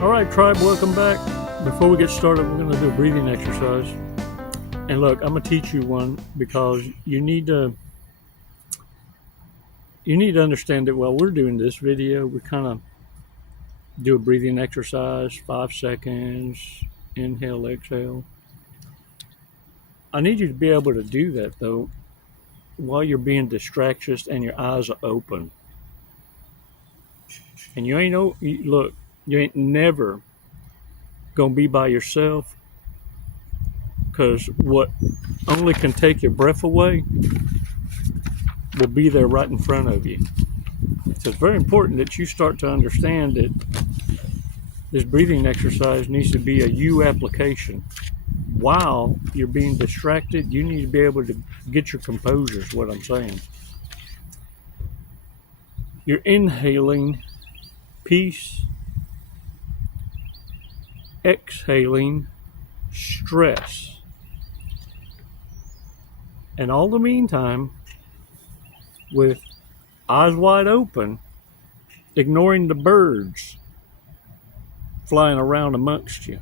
All right, tribe, welcome back. Before we get started, we're going to do a breathing exercise. And look, I'm going to teach you one because you need to understand that while we're doing this video, we kind of do a breathing exercise, 5 seconds, inhale, exhale. I need you to be able to do that, though, while you're being distractious and your eyes are open. And you ain't never going to be by yourself, because what only can take your breath away will be there right in front of you. So it's very important that you start to understand that this breathing exercise needs to be a you application. While you're being distracted, you need to be able to get your composure, is what I'm saying. You're inhaling peace, exhaling stress. And all the meantime, with eyes wide open, ignoring the birds flying around amongst you.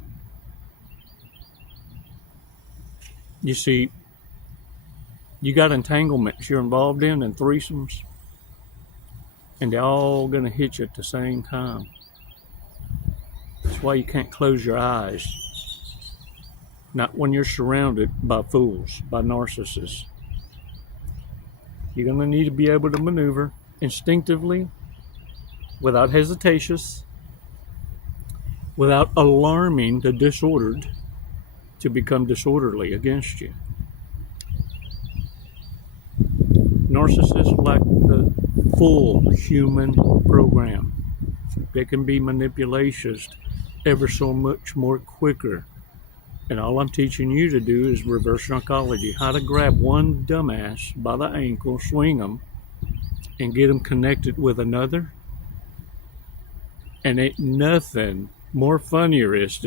You see, you got entanglements you're involved in and threesomes, and they're all going to hit you at the same time. That's why you can't close your eyes. Not when you're surrounded by fools, by narcissists. You're going to need to be able to maneuver instinctively, without hesitation, without alarming the disordered to become disorderly against you. Narcissists lack the full human program. They can be manipulations ever so much more quicker. And all I'm teaching you to do is reverse psychology. How to grab one dumbass by the ankle, swing them, and get them connected with another. And ain't nothing more funniest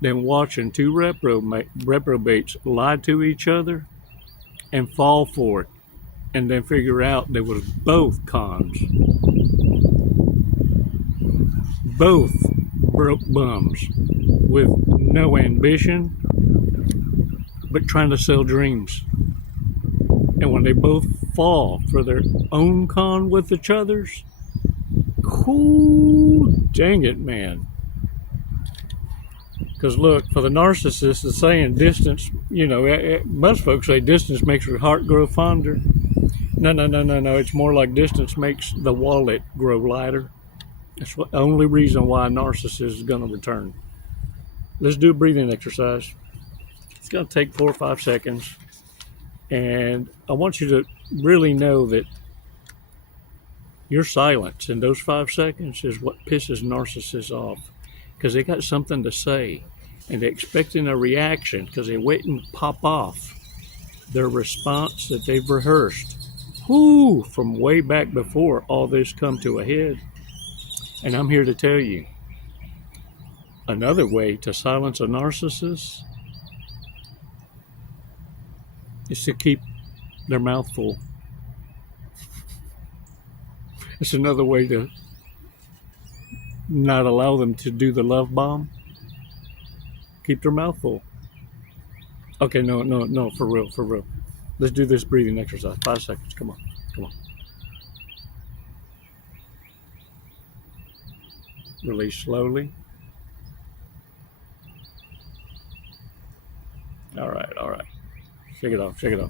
than watching two reprobates lie to each other and fall for it, and then figure out they was both cons. Both broke bums with no ambition, but trying to sell dreams. And when they both fall for their own con with each other's, cool, dang it, man. Because look, for the narcissist, the saying distance, most folks say distance makes your heart grow fonder. No. It's more like distance makes the wallet grow lighter. That's the only reason why a narcissist is going to return. Let's do a breathing exercise. It's going to take 4 or 5 seconds. And I want you to really know that your silence in those 5 seconds is what pisses narcissists off. Because they got something to say. And they're expecting a reaction because they're waiting to pop off their response that they've rehearsed. From way back before all this come to a head. And I'm here to tell you, another way to silence a narcissist is to keep their mouth full. It's another way to not allow them to do the love bomb. Keep their mouth full. Okay, no, for real. Let's do this breathing exercise. 5 seconds, come on. Release slowly. All right. Shake it off. So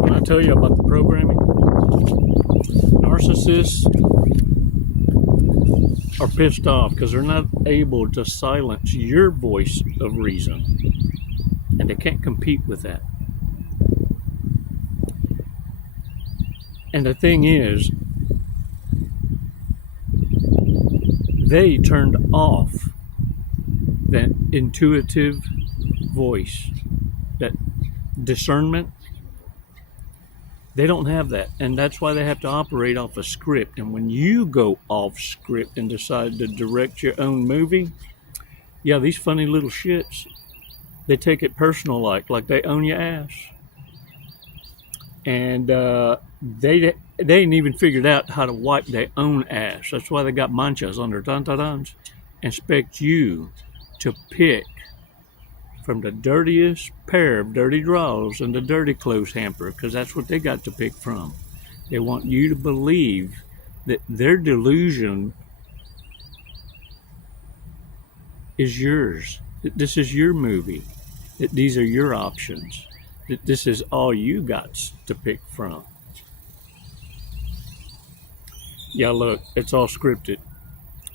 when I tell you about the programming, narcissists are pissed off because they're not able to silence your voice of reason. And they can't compete with that. And the thing is, they turned off that intuitive voice, that discernment. They don't have that, and that's why they have to operate off a script. And when you go off script and decide to direct your own movie, these funny little shits, they take it personal like they own your ass. and they ain't even figured out how to wipe their own ass. That's why they got manchas on their dun-dun-duns and expect you to pick from the dirtiest pair of dirty drawers in the dirty clothes hamper, because that's what they got to pick from. They want you to believe that their delusion is yours, that this is your movie, that these are your options, that this is all you got to pick from. Yeah, look, it's all scripted.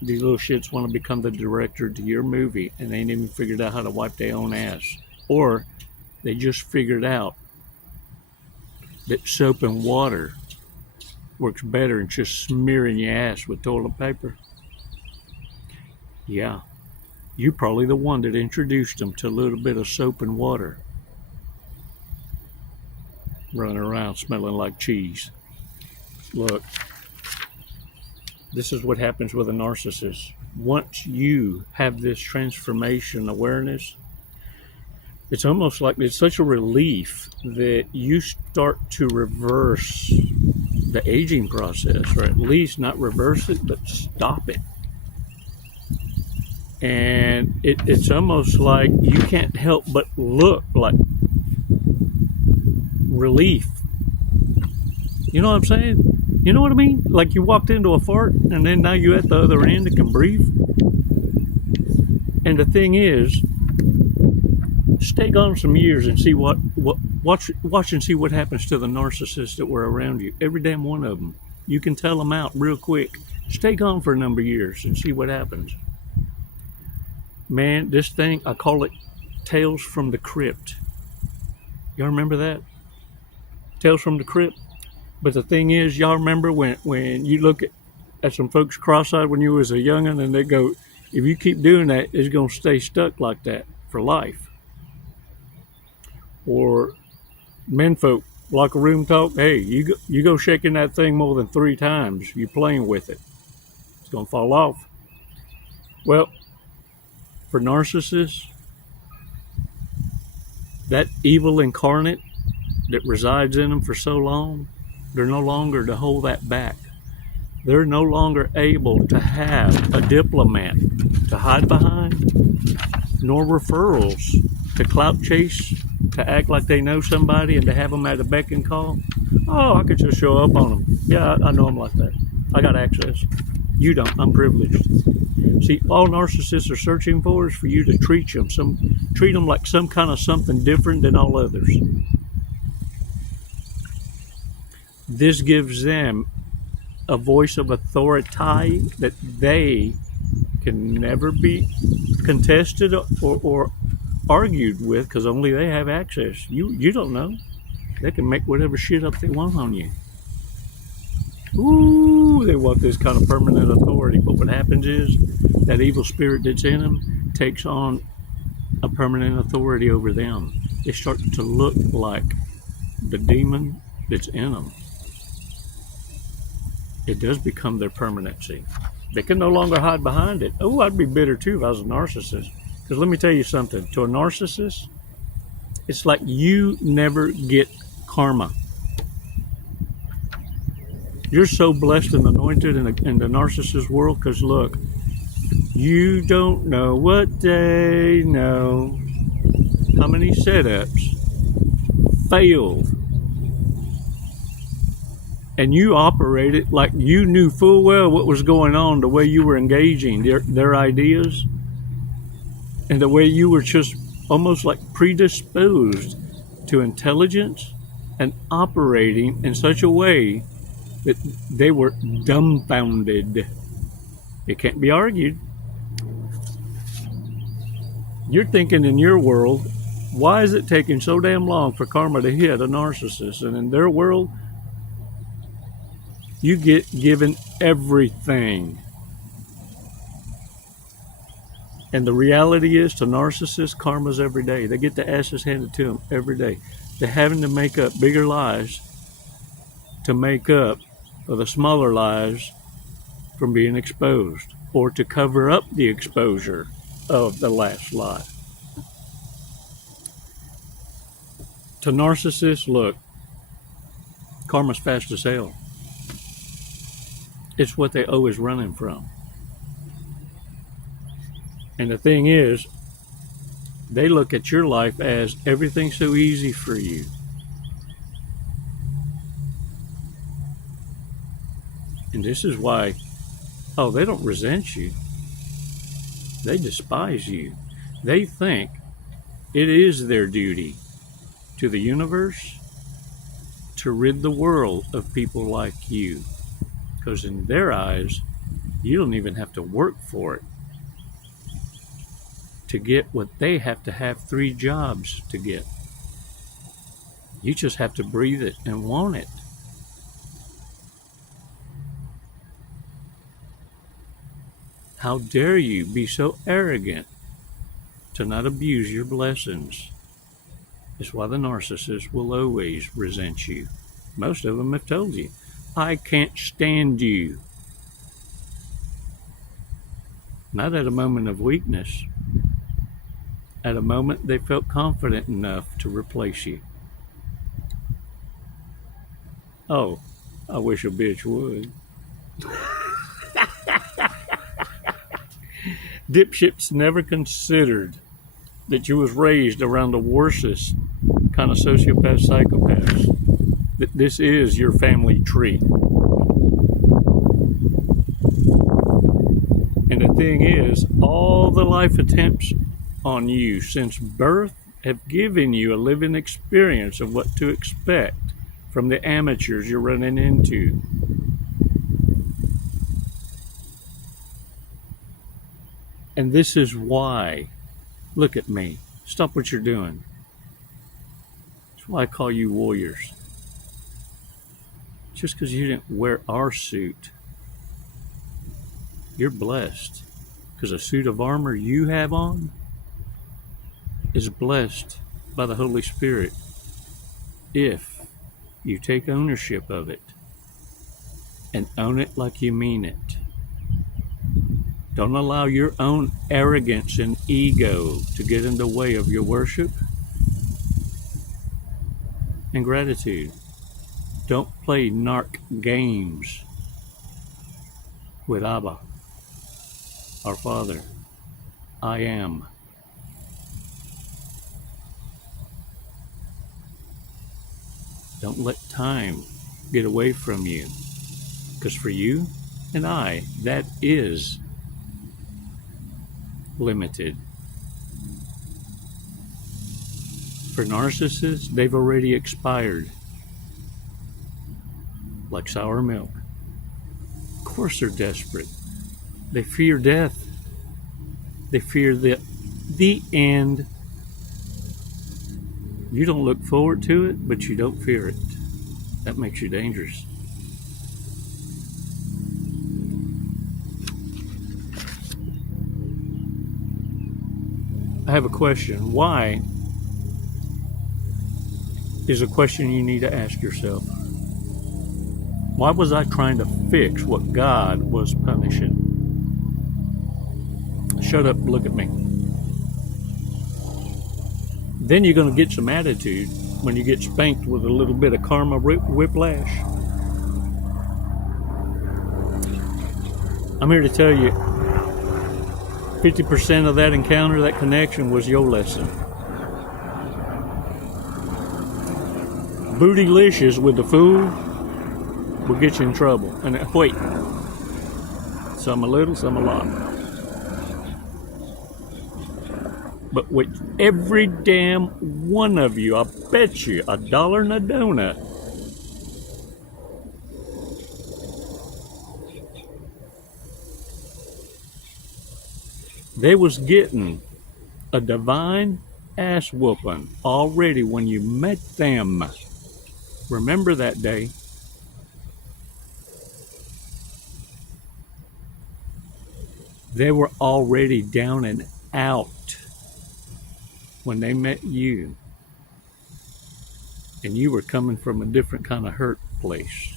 These little shits want to become the director to your movie, and they ain't even figured out how to wipe their own ass. Or they just figured out that soap and water works better than just smearing your ass with toilet paper. Yeah, you're probably the one that introduced them to a little bit of soap and water. Running around smelling like cheese. Look. This is what happens with a narcissist. Once you have this transformation awareness, it's almost like it's such a relief that you start to reverse the aging process, or at least not reverse it, but stop it. And it's almost like you can't help but look like relief. You know what I'm saying? You know what I mean? Like you walked into a fart and then now you're at the other end and can breathe. And the thing is, stay gone some years and see watch and see what happens to the narcissists that were around you. Every damn one of them. You can tell them out real quick. Stay gone for a number of years and see what happens. Man, this thing, I call it Tales from the Crypt. Y'all remember that? Tales from the Crypt? But the thing is, y'all remember when you look at some folks cross-eyed when you was a youngin', and they go, if you keep doing that, it's going to stay stuck like that for life. Or menfolk, locker room talk, hey, you go shaking that thing more than 3 times, you playing with it. It's going to fall off. Well, for narcissists, that evil incarnate that resides in them for so long, they're no longer to hold that back. They're no longer able to have a diplomat to hide behind, nor referrals to clout chase, to act like they know somebody and to have them at a beck and call. Oh, I could just show up on them. Yeah, I know them like that. I got access. You don't. I'm privileged. See, all narcissists are searching for is for you to treat them like some kind of something different than all others. This gives them a voice of authority that they can never be contested or argued with, because only they have access. You don't know. They can make whatever shit up they want on you. Ooh, they want this kind of permanent authority. But what happens is that evil spirit that's in them takes on a permanent authority over them. They start to look like the demon that's in them. It does become their permanency. They can no longer hide behind it. Oh, I'd be bitter too if I was a narcissist. Because let me tell you something. To a narcissist, it's like you never get karma. You're so blessed and anointed in the narcissist world, because look, you don't know what they know. How many setups failed? And you operated like you knew full well what was going on, the way you were engaging their ideas, and the way you were just almost like predisposed to intelligence and operating in such a way that they were dumbfounded. It can't be argued. You're thinking in your world, why is it taking so damn long for karma to hit a narcissist? And in their world, you get given everything. And the reality is, to narcissists, karma's every day. They get the asses handed to them every day. They're having to make up bigger lies to make up for the smaller lies from being exposed, or to cover up the exposure of the last lie. To narcissists, look, Karma's fast as hell. It's what they're always running from. And the thing is, they look at your life as everything's so easy for you. And this is why, they don't resent you. They despise you. They think it is their duty to the universe to rid the world of people like you. Because in their eyes, you don't even have to work for it to get what they have to have 3 jobs to get. You just have to breathe it and want it. How dare you be so arrogant to not abuse your blessings? It's why the narcissist will always resent you. Most of them have told you, I can't stand you. Not at a moment of weakness. At a moment they felt confident enough to replace you. Oh, I wish a bitch would. Dipshits never considered that you was raised around the worstest kind of sociopath psychopaths. That this is your family tree. And the thing is, all the life attempts on you since birth have given you a living experience of what to expect from the amateurs you're running into. And this is why, look at me, stop what you're doing. That's why I call you warriors. Just because you didn't wear our suit, you're blessed. Because a suit of armor you have on is blessed by the Holy Spirit if you take ownership of it and own it like you mean it. Don't allow your own arrogance and ego to get in the way of your worship and gratitude. Don't play narc games with Abba, our Father. I am. Don't let time get away from you. Because for you and I, that is limited. For narcissists, they've already expired. Like sour milk. Of course they're desperate. They fear death. They fear the end. You don't look forward to it, but you don't fear it. That makes you dangerous. I have a question. Why is a question you need to ask yourself. Why was I trying to fix what God was punishing? Shut up, look at me. Then you're going to get some attitude when you get spanked with a little bit of karma whiplash. I'm here to tell you, 50% of that encounter, that connection, was your lesson. Bootylicious with the fool will get you in trouble. And wait, some a little, some a lot. But with every damn one of you, I bet you $1 and a donut, they was getting a divine ass whooping already when you met them. Remember that day. They were already down and out when they met you. And you were coming from a different kind of hurt place.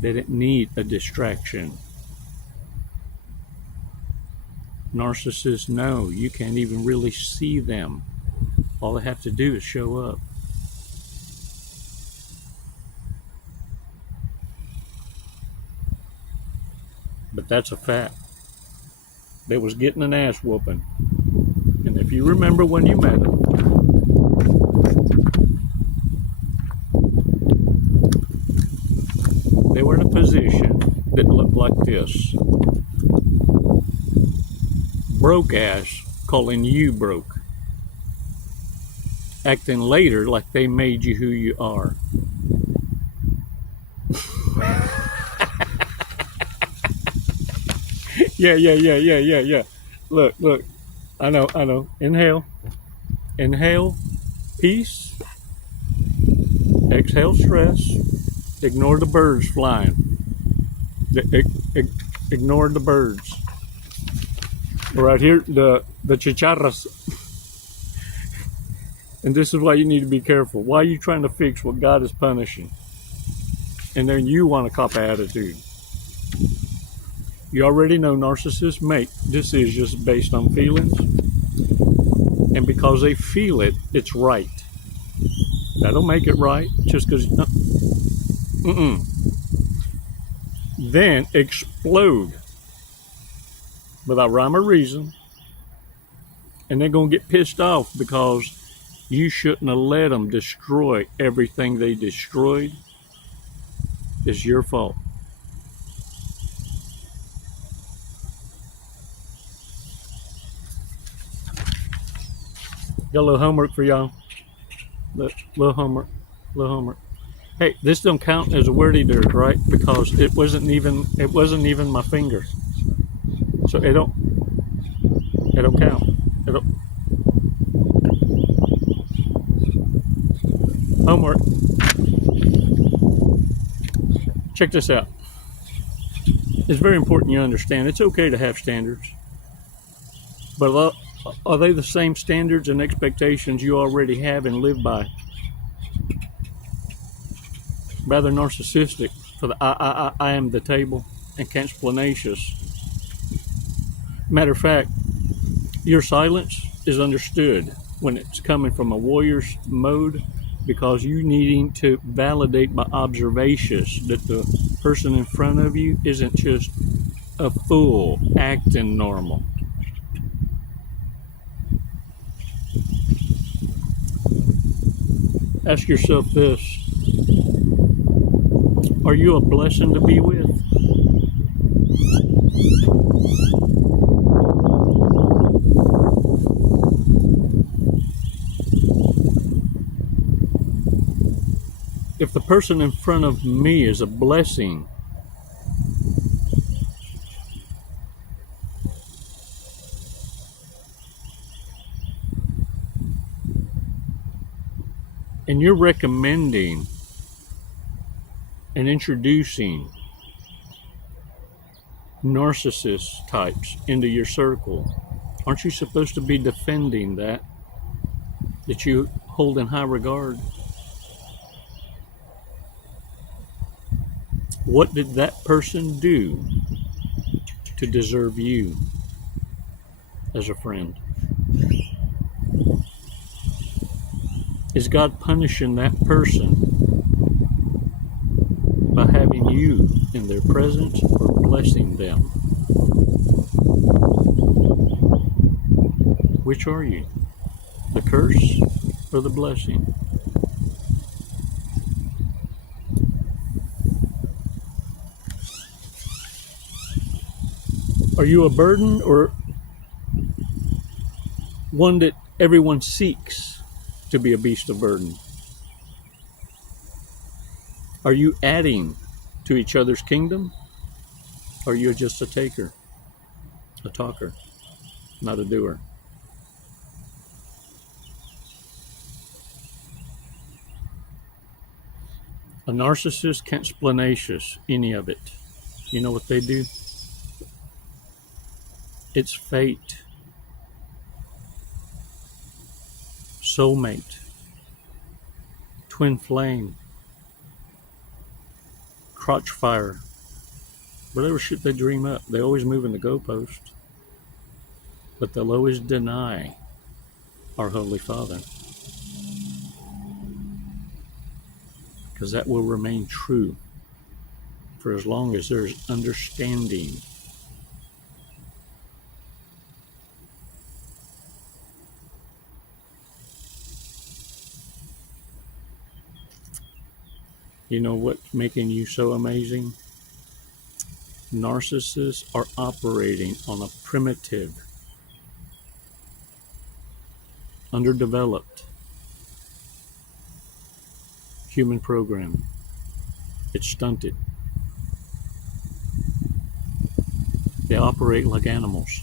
They didn't need a distraction. Narcissists know you can't even really see them. All they have to do is show up. But that's a fact. They was getting an ass whooping. And if you remember when you met them, they were in a position that looked like this. Broke ass calling you broke. Acting later like they made you who you are. Yeah. Look. I know. Inhale. Peace. Exhale, stress. Ignore the birds flying. Ignore the birds. Right here, the chicharras. And this is why you need to be careful. Why are you trying to fix what God is punishing? And then you want a cop attitude. You already know narcissists make decisions based on feelings. And because they feel it, it's right. That don't make it right just because... Then explode without rhyme or reason. And they're going to get pissed off because you shouldn't have let them destroy everything they destroyed. It's your fault. Got a little homework for y'all. Little homework. Hey, this don't count as a word either, right? Because it wasn't even my finger. So it don't count. Homework. Check this out. It's very important you understand it's okay to have standards. But are they the same standards and expectations you already have and live by? Rather narcissistic for the I am the table and can't splanacious. Matter of fact, your silence is understood when it's coming from a warrior's mode because you needing to validate by observations that the person in front of you isn't just a fool acting normal. Ask yourself this. Are you a blessing to be with? If the person in front of me is a blessing, and you're recommending and introducing narcissist types into your circle, aren't you supposed to be defending that you hold in high regard? What did that person do to deserve you as a friend? Is God punishing that person by having you in their presence or blessing them? Which are you? The curse or the blessing? Are you a burden or one that everyone seeks to be a beast of burden? Are you adding to each other's kingdom? Or are you just a taker, a talker, not a doer? A narcissist can't splanacious any of it. You know what they do? It's fate, soulmate, twin flame, crotch fire, whatever shit they dream up. They always moving the goalpost, but they'll always deny our Holy Father, because that will remain true for as long as there's understanding You know what's making you so amazing? Narcissists are operating on a primitive, underdeveloped human program. It's stunted. They operate like animals.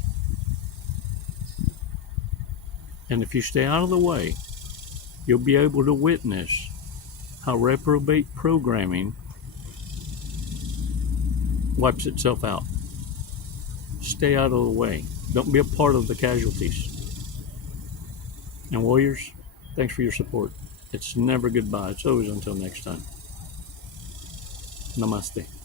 And if you stay out of the way, you'll be able to witness how reprobate programming wipes itself out. Stay out of the way. Don't be a part of the casualties. And warriors, thanks for your support. It's never goodbye. It's always until next time. Namaste.